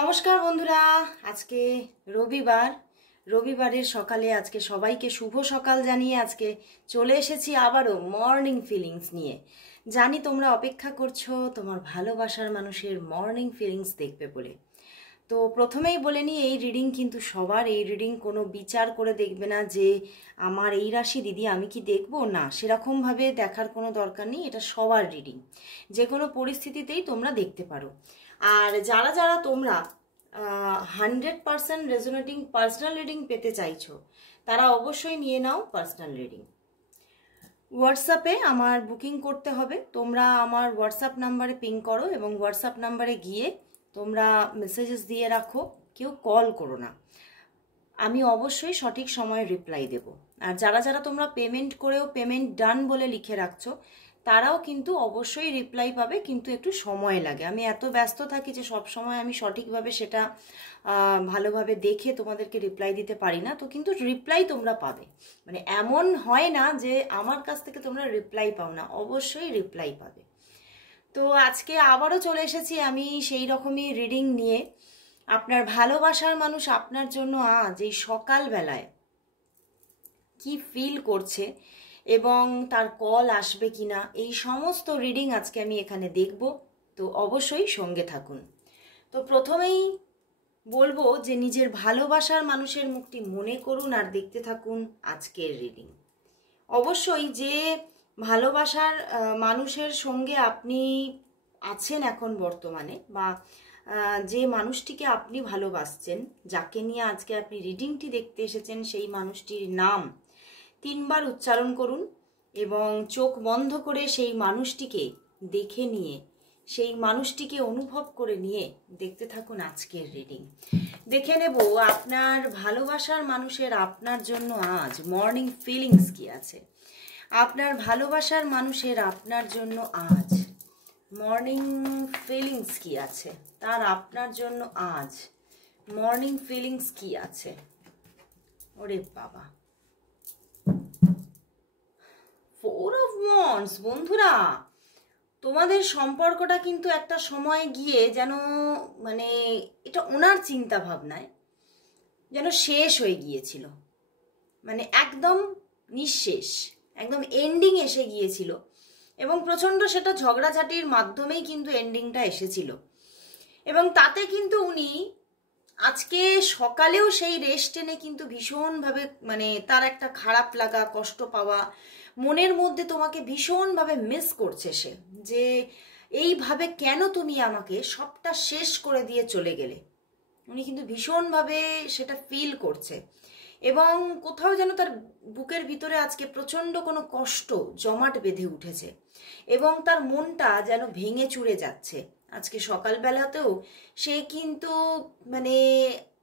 নমস্কার বন্ধুরা, আজকে রবিবারের সকালে আজকে সবাইকে শুভ সকাল জানিয়ে আজকে চলে এসেছি আবারও মর্নিং ফিলিংস নিয়ে। জানি তোমরা অপেক্ষা করছো তোমার ভালোবাসার মানুষের মর্নিং ফিলিংস দেখবে বলে। তো প্রথমেই বলে নিই, এই রিডিং কিন্তু সবার, এই রিডিং কোনো বিচার করে দেখবে না যে আমার এই রাশি দিদি আমি কি দেখবো, না সেরকমভাবে দেখার কোনো দরকার নেই। এটা সবার রিডিং, যে কোনো পরিস্থিতিতেই তোমরা দেখতে পারো। আর যারা যারা তোমরা 100% রেজোনেটিং পার্সোনাল রিডিং পেতে চাইছো তারা অবশ্যই নিয়ে নাও পার্সোনাল রিডিং। হোয়াটসঅ্যাপে আমার বুকিং করতে হবে। তোমরা আমার হোয়াটসঅ্যাপ নাম্বারে পিং করো এবং হোয়াটসঅ্যাপ নাম্বারে গিয়ে তোমরা মেসেজেস দিয়ে রাখো, কেউ কল করো না। আমি অবশ্যই সঠিক সময়ে রিপ্লাই দেব। আর যারা যারা তোমরা পেমেন্ট করেও পেমেন্ট ডান বলে লিখে রাখছো তারাও কিন্তু অবশ্যই রিপ্লাই পাবে, কিন্তু একটু সময় লাগে। আমি এত ব্যস্ত থাকি যে সব সময় আমি সঠিকভাবে সেটা ভালোভাবে দেখে তোমাদেরকে রিপ্লাই দিতে পারি না। তো কিন্তু রিপ্লাই তোমরা পাবে, মানে এমন হয় না যে আমার কাছ থেকে তোমরা রিপ্লাই পাও না, অবশ্যই রিপ্লাই পাবে। তো আজকে আবারও চলে এসেছি আমি সেই রকমই রিডিং নিয়ে। আপনার ভালোবাসার মানুষ আপনার জন্য আজ এই সকালবেলায় কি ফিল করছে এবং তার কল আসবে কিনা, এই সমস্ত রিডিং আজকে আমি এখানে দেখব। তো অবশ্যই সঙ্গে থাকুন। তো প্রথমেই বলবো যে নিজের ভালোবাসার মানুষের মুখটি মনে করুন আর দেখতে থাকুন আজকের রিডিং। অবশ্যই যে ভালোবাসার মানুষের সঙ্গে আপনি আছেন এখন বর্তমানে, বা যে মানুষটিকে আপনি ভালোবাসছেন, যাকে নিয়ে আজকে আপনি রিডিংটি দেখতে এসেছেন, সেই মানুষটির নাম 3 বার উচ্চারণ করুন এবং চোখ বন্ধ করে সেই মানুষটিকে দেখে নিয়ে, সেই মানুষটিকে অনুভব করে নিয়ে দেখতে থাকুন আজকের রিডিং। দেখে নেব আপনার ভালোবাসার মানুষের আপনার জন্য আজ মর্নিং ফিলিংস কি আছে। আপনার ভালোবাসার মানুষের আপনার জন্য আজ মর্নিং ফিলিংস কি আছে, তার আপনার জন্য আজ মর্নিং ফিলিংস কি আছে। ওরে বাবা, 4 অফ ওয়ান্ডস। বন্ধুরা, তোমাদের সম্পর্কটা কিন্তু একটা সময় গিয়ে যেন, মানে এটা ওনার চিন্তা ভাবনায় যেন শেষ হয়ে গিয়েছিল, মানে একদম নিঃশেষ, একদম এন্ডিং এসে গিয়েছিল এবং প্রচণ্ড সেটা ঝগড়াঝাটির মাধ্যমেই কিন্তু এন্ডিংটা এসেছিল। এবং তাতে কিন্তু উনি আজকে সকালেও সেই রেস্ট টেনে কিন্তু ভীষণভাবে, মানে তার একটা খারাপ লাগা, কষ্ট পাওয়া, মনের মধ্যে তোমাকে ভীষণভাবে মিস করছে সে, যে এইভাবে কেন তুমি আমাকে সবটা শেষ করে দিয়ে চলে গেলে। উনি কিন্তু ভীষণভাবে সেটা ফিল করছে এবং কোথাও যেন তার বুকের ভিতরে আজকে প্রচণ্ড কোনো কষ্ট জমাট বেঁধে উঠেছে এবং তার মনটা যেন ভেঙে চুরে যাচ্ছে। আজকে সকালবেলাতেও সে কিন্তু, মানে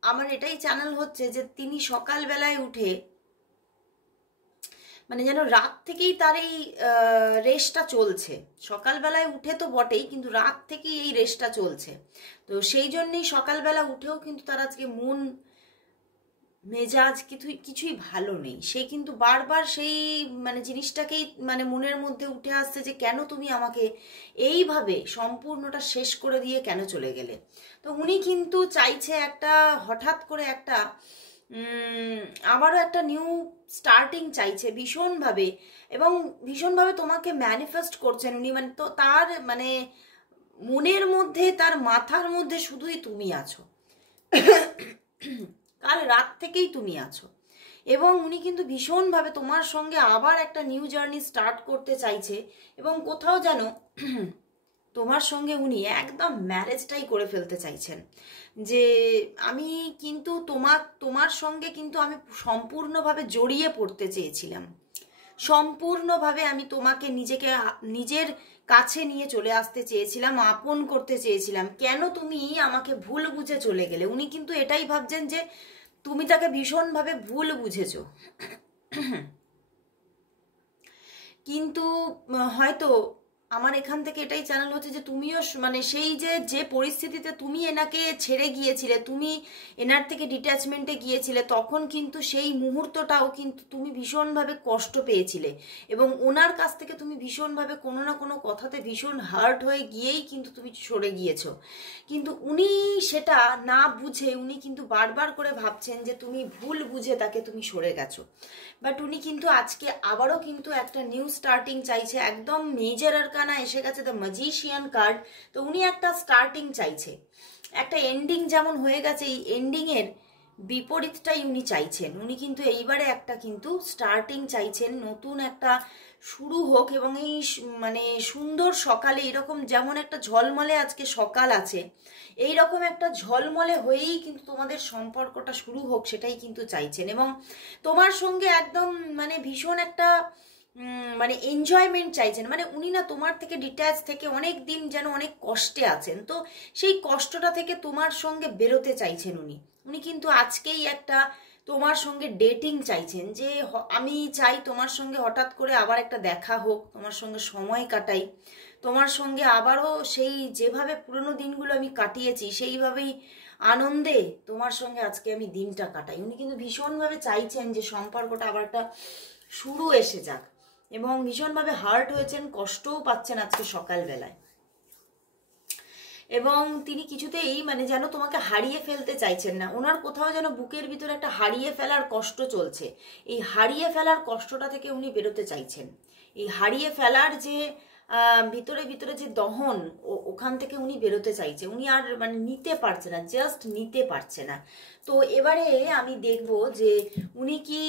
আমার এটাই চ্যানেল হচ্ছে যে তিনি সকালবেলায় উঠে, মানে যেন রাত থেকেই তার এই রেসটা চলছে। সকালবেলায় উঠে তো বটেই, কিন্তু রাত থেকেই এই রেসটা চলছে। তো সেই জন্যেই সকালবেলা উঠেও কিন্তু তার আজকে মন মেজাজ কিছুই ভালো নেই। সে কিন্তু বারবার সেই মানে জিনিসটাকেই মানে মনের মধ্যে উঠে আসছে যে কেন তুমি আমাকে এইভাবে সম্পূর্ণটা শেষ করে দিয়ে কেন চলে গেলে। তো উনি কিন্তু চাইছে একটা হঠাৎ করে একটা আবারও একটা নিউ স্টার্টিং চাইছে ভীষণভাবে, এবং ভীষণভাবে তোমাকে ম্যানিফেস্ট করছেন উনি। মানে তো তার মানে মনের মধ্যে, তার মাথার মধ্যে শুধুই তুমি আছো, কাল রাত থেকেই তুমি আছো। এবং উনি কিন্তু ভীষণভাবে তোমার সঙ্গে আবার একটা নিউ জার্নি স্টার্ট করতে চাইছে এবং কোথাও যেন তোমার সঙ্গে উনি একদম ম্যারেজটাই করে ফেলতে চাইছেন, যে আমি কিন্তু তোমার সঙ্গে কিন্তু আমি সম্পূর্ণভাবে জড়িয়ে পড়তে চেয়েছিলাম, সম্পূর্ণভাবে আমি তোমাকে নিজের কাছে নিয়ে চলে আসতে চেয়েছিলাম, আপন করতে চেয়েছিলাম, কেন তুমি আমাকে ভুল বুঝে চলে গেলে। উনি কিন্তু এটাই ভাবছেন যে তুমি তাকে ভীষণভাবে ভুল বুঝেছ, কিন্তু হয়তো আমার এখান থেকে এটাই চ্যানেল হচ্ছে যে তুমিও মানে সেই যে পরিস্থিতিতে তুমি এনাকে ছেড়ে গিয়েছিলে, তুমি এনার থেকে ডিট্যাচমেন্টে গিয়েছিলে, তখন কিন্তু সেই মুহূর্তটাও কিন্তু তুমি ভীষণভাবে কষ্ট পেয়েছিলে এবং ওনার কাছ থেকে তুমি ভীষণভাবে কোনো না কোনো কথাতে ভীষণ হার্ট হয়ে গিয়েই কিন্তু তুমি সরে গিয়েছো। কিন্তু উনি সেটা না বুঝে উনি কিন্তু বারবার করে ভাবছেন যে তুমি ভুল বুঝে তাকে তুমি সরে গেছো। বাট উনি কিন্তু আজকে আবারও কিন্তু একটা নিউ স্টার্টিং চাইছে। একদম মেজর আরকানা এসে গেছে, দ্য ম্যাজিশিয়ান কার্ড। তো উনি একটা স্টার্টিং চাইছে, একটা এন্ডিং যেমন হয়ে গেছে, এই এন্ডিং এর বিপরীতটাই উনি চাইছেন। উনি কিন্তু এইবারে একটা কিন্তু স্টার্টিং চাইছেন, নতুন একটা শুরু হোক এবং এই মানে সুন্দর সকালে এরকম যেমন একটা ঝলমলে আজকে সকাল আছে, এই রকম একটা ঝলমলে হয়েই কিন্তু তোমাদের সম্পর্কটা শুরু হোক, সেটাই কিন্তু চাইছেন। এবং তোমার সঙ্গে একদম মানে ভীষণ একটা মানে এনজয়মেন্ট চাইছেন। মানে উনি না তোমার থেকে ডিট্যাচ থেকে অনেক দিন যেন অনেক কষ্টে আছেন, তো সেই কষ্টটা থেকে তোমার সঙ্গে বেরোতে চাইছেন উনি। উনি কিন্তু আজকেই একটা তোমার সঙ্গে ডেটিং চাইছেন, যে আমি চাই তোমার সঙ্গে হঠাৎ করে আবার একটা দেখা হোক, তোমার সঙ্গে সময় কাটাই, তোমার সঙ্গে আবারও সেই যেভাবে পুরোনো দিনগুলো আমি কাটিয়েছি সেইভাবেই আনন্দে তোমার সঙ্গে আজকে আমি দিনটা কাটাই। উনি কিন্তু ভীষণভাবে চাইছেন যে সম্পর্কটা আবার একটা শুরু এসে যাক এবং ভীষণভাবে হার্ট হয়েছেন, কষ্টও পাচ্ছেন আজকে সকালবেলায়। এবং তিনি কিছুতেই মানে যেন তোমাকে হারিয়ে ফেলতে চাইছেন না, ওনার কোথাও যেন বুকের ভিতরে একটা হারিয়ে ফেলার কষ্ট চলছে। এই হারিয়ে ফেলার কষ্টটা থেকে উনি বেরোতে চাইছেন। এই হারিয়ে ফেলার যে ভিতরে ভিতরে যে দহন, ওখান থেকে উনি বেরোতে চাইছে। উনি আর মানে নিতে পারছে না, জাস্ট নিতে পারছে না। তো এবারে আমি দেখব যে উনি কি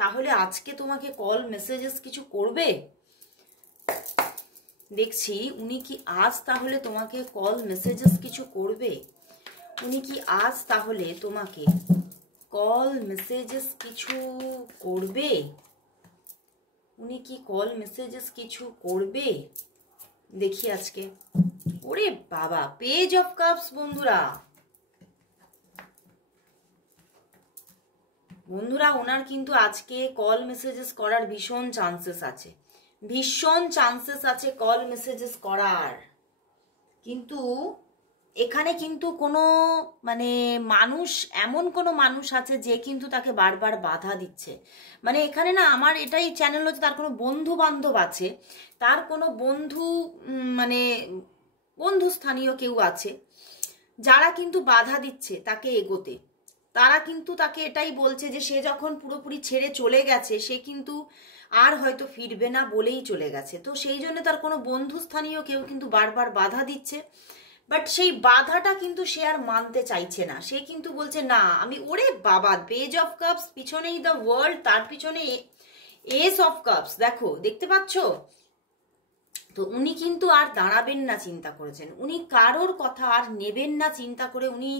তাহলে আজকে তোমাকে কল মেসেজেস কিছু করবে। দেখছি উনি কি আজ তাহলে তোমাকে কল মেসেজেস কিছু করবে। উনি কি আজ তাহলে তোমাকে কল মেসেজেস কিছু করবে। উনি কি কল মেসেজেস কিছু করবে দেখি আজকে। ওরে বাবা, পেজ অফ কাপস। বন্ধুরা ওনার কিন্তু আজকে কল মেসেজেস করার ভীষণ চান্সেস আছে, ভীষণ চান্সেস আছে কল মেসেজেস করার। কিন্তু এখানে কিন্তু কোনো মানে মানুষ, এমন কোনো মানুষ আছে যে কিন্তু তাকে বারবার বাধা দিচ্ছে। মানে এখানে না আমার এটাই চ্যানেল হচ্ছে তার কোনো বন্ধু বান্ধব আছে, তার কোনো বন্ধু মানে বন্ধু স্থানীয় কেউ আছে যারা কিন্তু বাধা দিচ্ছে তাকে এগোতে। তারা কিন্তু তাকে এটাই বলছে যে সে যখন পুরোপুরি ছেড়ে চলে গেছে সে কিন্তু আর হয়তো ফিরবে না বলেই চলে গেছে। তো সেই জন্য তার কোনো বন্ধু স্থানীয় কেউ কিন্তু বারবার বাধা দিচ্ছে, বাট সেই বাধাটা কিন্তু সে আর মানতে চাইছে না। সে কিন্তু বলছে না আমি, ওরে বাবা, পেজ অফ কাপস পিছনেই দ্য ওয়ার্ল্ড, তার পিছনে এস অফ কাপস, দেখো দেখতে পাচ্ছ। তো উনি কিন্তু আর দাঁড়াবেন না চিন্তা করেছেন, উনি কারোর কথা আর নেবেন না চিন্তা করে উনি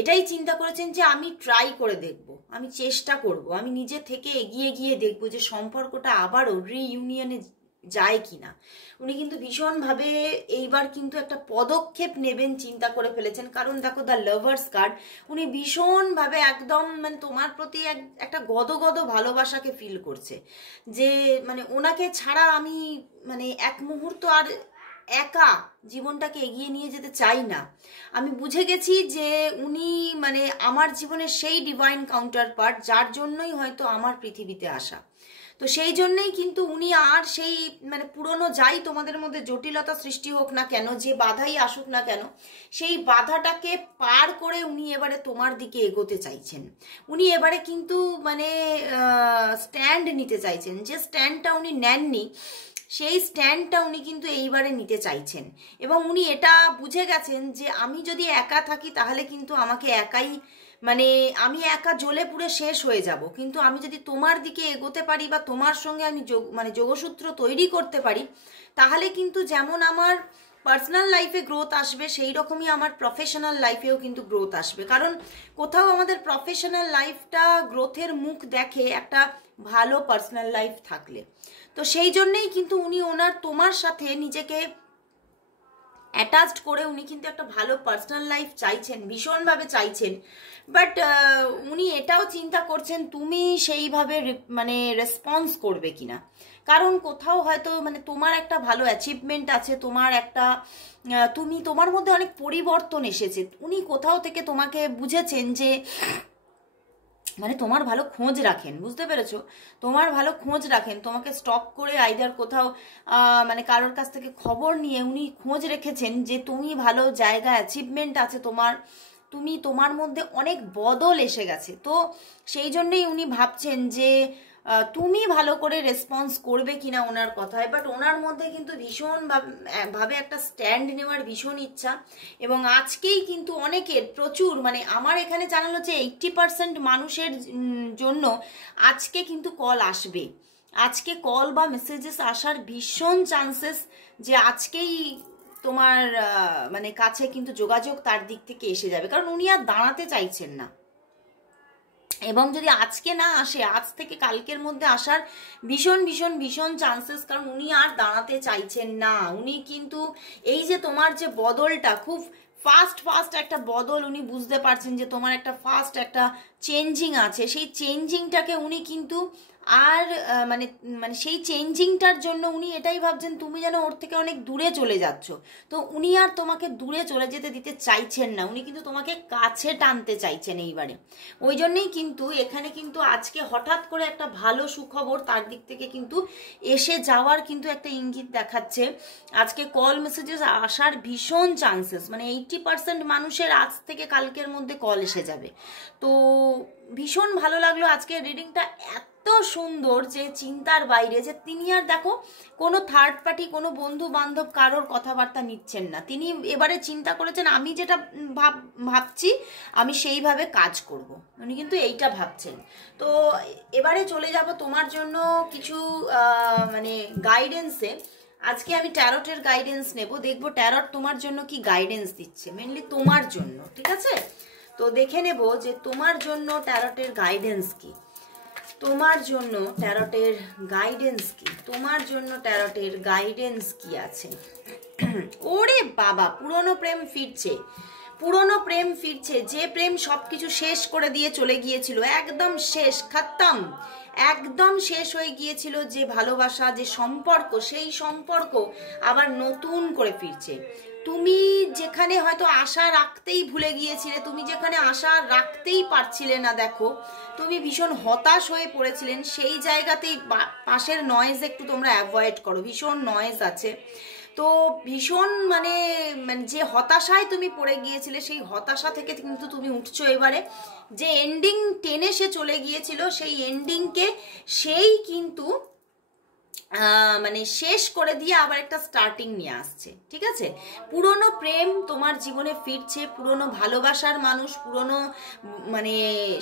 এটাই চিন্তা করেছেন যে আমি ট্রাই করে দেখব, আমি চেষ্টা করব, আমি নিজে থেকে এগিয়ে গিয়ে দেখব যে সম্পর্কটা আবারও রিইউনিয়নে যায় কিনা। উনি কিন্তু ভীষণভাবে এইবার কিন্তু একটা পদক্ষেপ নেবেন চিন্তা করে ফেলেছেন। কারণ দেখো দ্য লাভার্স কার্ড, উনি ভীষণভাবে একদম মানে তোমার প্রতি একটা গদগদ ভালোবাসাকে ফিল করছে, যে মানে ওনাকে ছাড়া আমি মানে এক মুহূর্ত আর একা জীবনটাকে এগিয়ে নিয়ে যেতে চাই না। আমি বুঝে গেছি যে উনি মানে আমার জীবনের সেই ডিভাইন কাউন্টার পার্ট যার জন্যই হয়তো আমার পৃথিবীতে আসা। তো সেই জন্যই কিন্তু উনি আর সেই মানে পুরনো যাই তোমাদের মধ্যে জটিলতা সৃষ্টি হোক না কেন, যে বাধাই আসুক না কেন, সেই বাধাটাকে পার করে উনি এবারে তোমার দিকে এগোতে চাইছেন। উনি এবারে কিন্তু মানে স্ট্যান্ড নিতে চাইছেন, যে স্ট্যান্ডটা উনি নেননি সেই স্ট্যান্ডটা উনি কিন্তু এইবারে নিতে চাইছেন। এবং উনি এটা বুঝে গেছেন যে আমি যদি একা থাকি তাহলে কিন্তু আমাকে একাই মানে আমি একা জ্বলে পুড়ে শেষ হয়ে যাব। কিন্তু আমি যদি তোমার দিকে এগোতে পারি বা তোমার সঙ্গে আমি মানে যোগসূত্র তৈরি করতে পারি, তাহলে কিন্তু যেমন আমার পার্সোনাল লাইফে গ্রোথ আসবে সেই রকমই আমার প্রফেশনাল লাইফেও কিন্তু গ্রোথ আসবে। কারণ কোথাও আমাদের প্রফেশনাল লাইফটা গ্রোথের মুখ দেখে একটা ভালো পার্সোনাল লাইফ থাকলে। তো সেই জন্যেই কিন্তু উনি ওনার তোমার সাথে নিজেকে অ্যাটাচড করে উনি কিন্তু একটা ভালো পার্সোনাল লাইফ চাইছেন, ভীষণভাবে চাইছেন। বাট উনি এটাও চিন্তা করছেন তুমি সেইভাবে মানে রেসপন্স করবে কিনা। কারণ কোথাও হয়তো মানে তোমার একটা ভালো অ্যাচিভমেন্ট আছে, তোমার একটা তুমি তোমার মধ্যে অনেক পরিবর্তন এসেছে, উনি কোথাও থেকে তোমাকে বুঝেছেন যে মানে তোমার ভালো খোঁজ রাখেন, বুঝতে পেরেছো? তোমার ভালো খোঁজ রাখেন, তোমাকে স্টক করে আইদার কোথাও মানে কারোর কাছ থেকে খবর নিয়ে উনি খোঁজ রেখেছেন যে তুমি ভালো জায়গা অ্যাচিভমেন্ট আছে তোমার, তুমি তোমার মধ্যে অনেক বদল এসে গেছে। তো সেই জন্যই উনি ভাবছেন যে তুমি ভালো করে রেসপন্স করবে কিনা ওনার কথায়, বাট ওনার মধ্যে কিন্তু ভীষণ ভাবে একটা স্ট্যান্ড নেওয়ার ভীষণ ইচ্ছা। এবং আজকেই কিন্তু অনেকের প্রচুর মানে আমার এখানে জানালো যে 80% মানুষের জন্য আজকে কিন্তু কল আসবে, আজকে কল বা মেসেজেস আসার ভীষণ চান্সেস যে আজকেই তোমার মানে কাছে কিন্তু যোগাযোগ তার দিক থেকে এসে যাবে, কারণ উনি আর দাঁড়াতে চাইছেন না। এবং যদি আজকে না আসে, আজ থেকে কালকের মধ্যে আসার ভীষণ ভীষণ ভীষণ চান্সেস, কারণ উনি আর দাঁড়াতে চাইছেন না। উনি কিন্তু এই যে তোমার যে বদলটা খুব ফাস্ট একটা বদল, উনি বুঝতে পারছেন যে তোমার একটা ফাস্ট একটা চেঞ্জিং আছে, সেই চেঞ্জিংটাকে উনি কিন্তু আর মানে মানে সেই চেঞ্জিংটার জন্য উনি এটাই ভাবছেন তুমি যেন ওর থেকে অনেক দূরে চলে যাচ্ছ। তো উনি আর তোমাকে দূরে চলে যেতে দিতে চাইছেন না, উনি কিন্তু তোমাকে কাছে টানতে চাইছেন এইবারে। ওই জন্যই কিন্তু এখানে কিন্তু আজকে হঠাৎ করে একটা ভালো সুখবর তার দিক থেকে কিন্তু এসে যাওয়ার কিন্তু একটা ইঙ্গিত দেখাচ্ছে। আজকে কল মেসেজেস আসার ভীষণ চান্সেস, মানে 80% মানুষের আজ থেকে কালকের মধ্যে কল এসে যাবে। তো ভীষণ ভালো লাগলো আজকের রিডিংটা, এত সুন্দর যে চিন্তার বাইরে, যে তিনি আর দেখো কোনো থার্ড পার্টি কোনো বন্ধু বান্ধব কারোর কথাবার্তা নিচ্ছেন না। তিনি এবারে চিন্তা করেছেন আমি যেটা ভাবছি আমি সেইভাবে কাজ করব, উনি কিন্তু এইটা ভাবছেন। তো এবারে চলে যাব তোমার জন্য কিছু মানে গাইডেন্সে। আজকে আমি ট্যারটের গাইডেন্স নেব, দেখবো ট্যারট তোমার জন্য কি গাইডেন্স দিচ্ছে, মেনলি তোমার জন্য, ঠিক আছে? তো দেখে নেব যে তোমার জন্য ট্যারটের গাইডেন্স কি, তোমার জন্য ট্যারটের গাইডেন্স কি, তোমার জন্য ট্যারটের গাইডেন্স কি আছে। ওরে বাবা, পুরনো প্রেম ফিরছে, পুরনো প্রেম ফিরছে, যে প্রেম সবকিছু শেষ করে দিয়ে চলে গিয়েছিল, একদম শেষ খতম, একদম শেষ হয়ে গিয়েছিল যে ভালোবাসা, যে সম্পর্ক, সেই সম্পর্ক আবার নতুন করে ফিরছে। তুমি যেখানে হয়তো আশা রাখতেই ভুলে গিয়েছিলে, তুমি যেখানে আশা রাখতেই পারছিলে না, দেখো তুমি ভীষণ হতাশ হয়ে পড়েছিলেন, সেই জায়গাতেই পাশের নয়েজ একটু তোমরা অ্যাভয়েড করো, ভীষণ নয়েজ আছে। তো ভীষণ মানে মানে যে হতাশায় তুমি পড়ে গিয়েছিলে, সেই হতাশা থেকে কিন্তু তুমি উঠছো এবারে। যে এন্ডিং টেনে সে চলে গিয়েছিল, সেই এন্ডিংকে সেই কিন্তু মানে শেষ করে দিয়ে আবার একটা স্টার্টিং নিয়ে আসছে, ঠিক আছে? পুরনো প্রেম তোমার জীবনে ফিরছে, পুরনো ভালোবাসার মানুষ, পুরনো মানে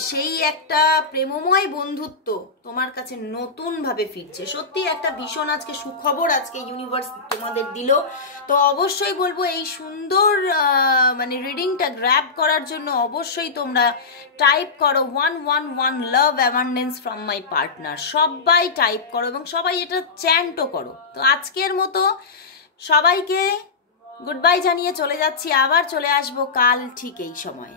সেই একটা প্রেমময় বন্ধুত্ব তোমার কাছে নতুন ভাবে ফিরছে। সত্যি একটা ভীষণ আজকে সুখবর আজকে ইউনিভার্স তোমাদের দিল। তো অবশ্যই বলবো এই সুন্দর মানে রিডিংটা গ্র্যাব করার জন্য অবশ্যই তোমরা টাইপ করো 111 লাভ অ্যাবান্ডেন্স ফ্রম মাই পার্টনার, সবাই টাইপ করো এবং সবাই এটা চ্যান্টও করো। তো আজকের মতো সবাইকে গুড বাই জানিয়ে চলে যাচ্ছি, আবার চলে আসবো কাল ঠিক এই সময়ে।